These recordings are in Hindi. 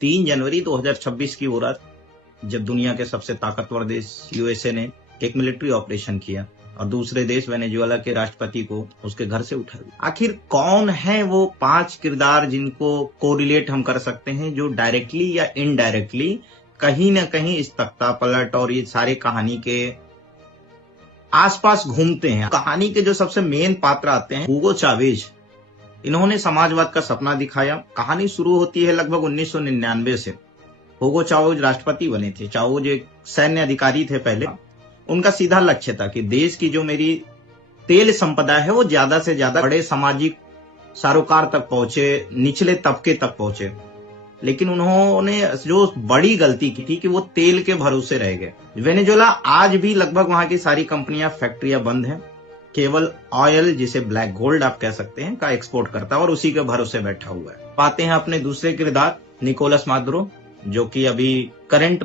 3 जनवरी 2026 की वो रात, जब दुनिया के सबसे ताकतवर देश यूएसए ने एक मिलिट्री ऑपरेशन किया और दूसरे देश वेनेजुएला के राष्ट्रपति को उसके घर से उठा दिया। आखिर कौन है वो 5 किरदार जिनको कोरिलेट हम कर सकते हैं, जो डायरेक्टली या इनडायरेक्टली कहीं ना कहीं इस तख्ता पलट और ये सारे कहानी के आसपास घूमते हैं। कहानी के जो सबसे मेन पात्र आते हैं, हुगो चावेज। इन्होंने समाजवाद का सपना दिखाया। कहानी शुरू होती है लगभग 1999 से। हुगो चावेज राष्ट्रपति बने थे। चावेज एक सैन्य अधिकारी थे पहले। उनका सीधा लक्ष्य था कि देश की जो मेरी तेल संपदा है वो ज्यादा से ज्यादा बड़े सामाजिक सरोकार तक पहुंचे, निचले तबके तक पहुंचे। लेकिन उन्होंने जो बड़ी गलती की थी कि वो तेल के भरोसे रह गए। वेनेजुएला आज भी लगभग वहां की सारी कंपनियां, फैक्ट्रियां बंद हैं। केवल ऑयल, जिसे ब्लैक गोल्ड आप कह सकते हैं, का एक्सपोर्ट करता है और उसी के भरोसे बैठा हुआ है। पाते हैं अपने दूसरे किरदार निकोलस मादुरो, जो कि अभी करंट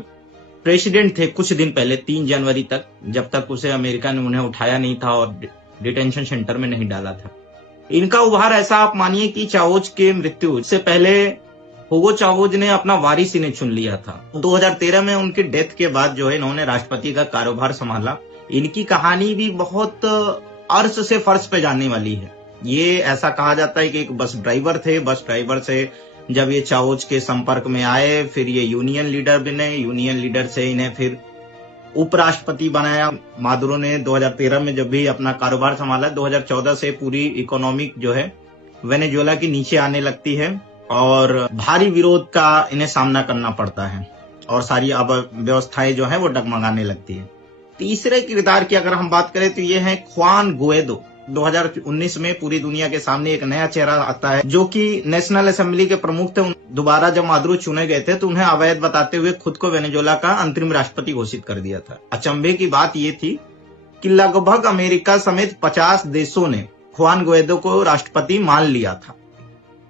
प्रेसिडेंट थे कुछ दिन पहले, 3 जनवरी तक, जब तक उसे अमेरिका ने उन्हें उठाया नहीं था और डिटेंशन सेंटर में नहीं डाला था। इनका उभार ऐसा आप मानिए कि चावेज के मृत्यु से पहले हुगो चावेज ने अपना वारिस इन्हें चुन लिया था। 2013 में उनकी डेथ के बाद जो है इन्होंने राष्ट्रपति का कारोबार संभाला। इनकी कहानी भी बहुत अर्श से फर्श पे जाने वाली है। ये ऐसा कहा जाता है कि एक बस ड्राइवर थे। बस ड्राइवर से जब ये चावेज के संपर्क में आए, फिर ये यूनियन लीडर बने। यूनियन लीडर से इन्हें फिर उपराष्ट्रपति बनाया। मादुरो ने 2013 में जब भी अपना कारोबार संभाला, 2014 से पूरी इकोनॉमिक जो है वेनेजुएला की नीचे आने लगती है और भारी विरोध का इन्हें सामना करना पड़ता है और सारी व्यवस्थाएं जो है वो डगमगाने लगती है। तीसरे किरदार की अगर हम बात करें तो ये है खुआन गुएडो। 2019 में पूरी दुनिया के सामने एक नया चेहरा आता है, जो कि नेशनल असेंबली के प्रमुख थे। दोबारा जब मादुरो चुने गए थे तो उन्हें अवैध बताते हुए खुद को वेनेजुएला का अंतरिम राष्ट्रपति घोषित कर दिया था। अचंभे की बात ये थी कि लगभग अमेरिका समेत 50 देशों ने खुआन गुएडो को राष्ट्रपति मान लिया था।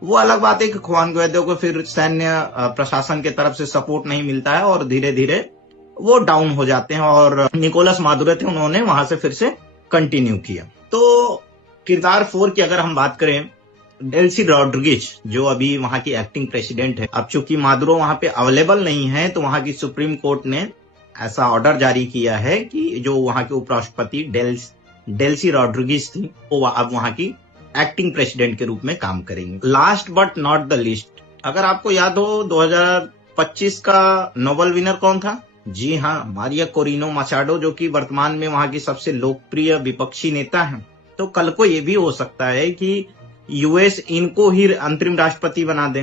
वो अलग बात है कि खुआन गुएडो को फिर सैन्य प्रशासन के तरफ से सपोर्ट नहीं मिलता है और धीरे धीरे वो डाउन हो जाते हैं और निकोलस मादुरो थे, उन्होंने वहां से फिर से कंटिन्यू किया। तो किरदार 4 की अगर हम बात करें, डेल्सी रॉड्रिगेज, जो अभी वहां की एक्टिंग प्रेसिडेंट है। अब चूंकि मादुरो वहां पे अवेलेबल नहीं है तो वहां की सुप्रीम कोर्ट ने ऐसा ऑर्डर जारी किया है कि जो वहां के उपराष्ट्रपति डेल्सी रॉड्रिगेज थी, वो अब वहां की एक्टिंग प्रेसिडेंट के रूप में काम करेंगे। Last but not the least, अगर आपको याद हो 2025 का नोबेल विनर कौन था? जी हाँ, मारिया कोरिनो मचाडो, जो कि वर्तमान में वहां की सबसे लोकप्रिय विपक्षी नेता हैं। तो कल को ये भी हो सकता है कि यूएस इनको ही अंतरिम राष्ट्रपति बना दे।